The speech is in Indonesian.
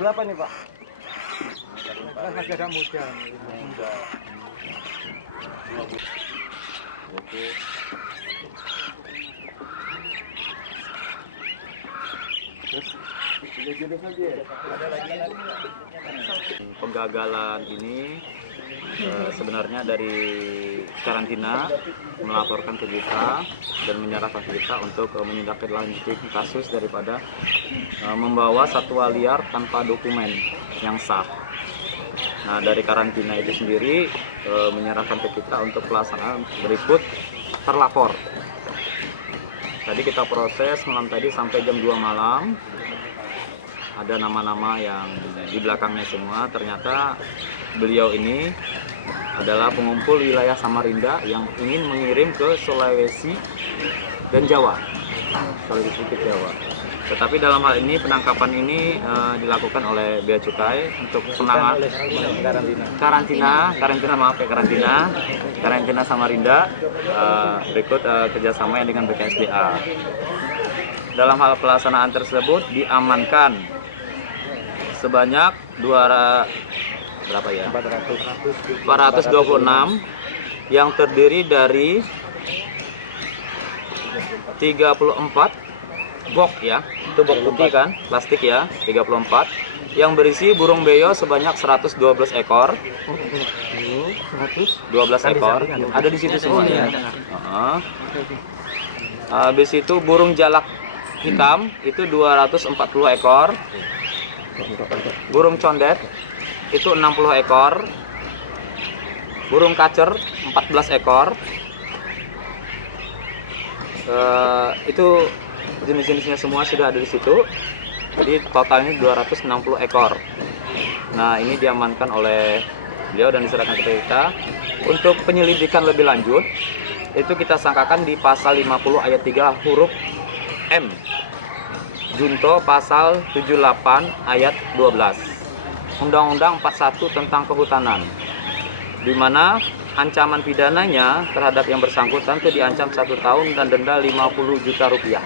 berapa nih Pak? Kan masih ada muda. Oke. Penggagalan ini sebenarnya dari karantina melaporkan ke kita dan menyerahkan ke kita untuk menindaklanjuti kasus daripada membawa satwa liar tanpa dokumen yang sah. Nah, dari karantina itu sendiri menyerahkan ke kita untuk pelaksanaan berikut terlapor. Tadi kita proses malam tadi sampai jam 2 malam. Ada nama-nama yang di belakangnya semua. Ternyata beliau ini adalah pengumpul wilayah Samarinda yang ingin mengirim ke Sulawesi dan Jawa. Sulawesi ke Jawa. Tetapi dalam hal ini penangkapan ini dilakukan oleh Bea Cukai untuk penanganan karantina Samarinda berikut kerjasama yang dengan BKSDA. Dalam hal pelaksanaan tersebut diamankan sebanyak 426 yang terdiri dari 34 box ya, itu box putih kan, plastik ya, 34 yang berisi burung beo sebanyak 112 ekor. 12 ekor ada di situ semuanya. Habis itu burung jalak hitam itu 240 ekor. Burung condet itu 60 ekor. Burung kacer 14 ekor. Itu jenis-jenisnya semua sudah ada di situ. Jadi totalnya 260 ekor. Nah, ini diamankan oleh beliau dan diserahkan ke kita. Untuk penyelidikan lebih lanjut, itu kita sangkakan di pasal 50 ayat 3 huruf M. Junto pasal 78 ayat 12. Undang-Undang 41 tentang Kehutanan. Di mana ancaman pidananya terhadap yang bersangkutan itu diancam 1 tahun dan denda 50 juta rupiah.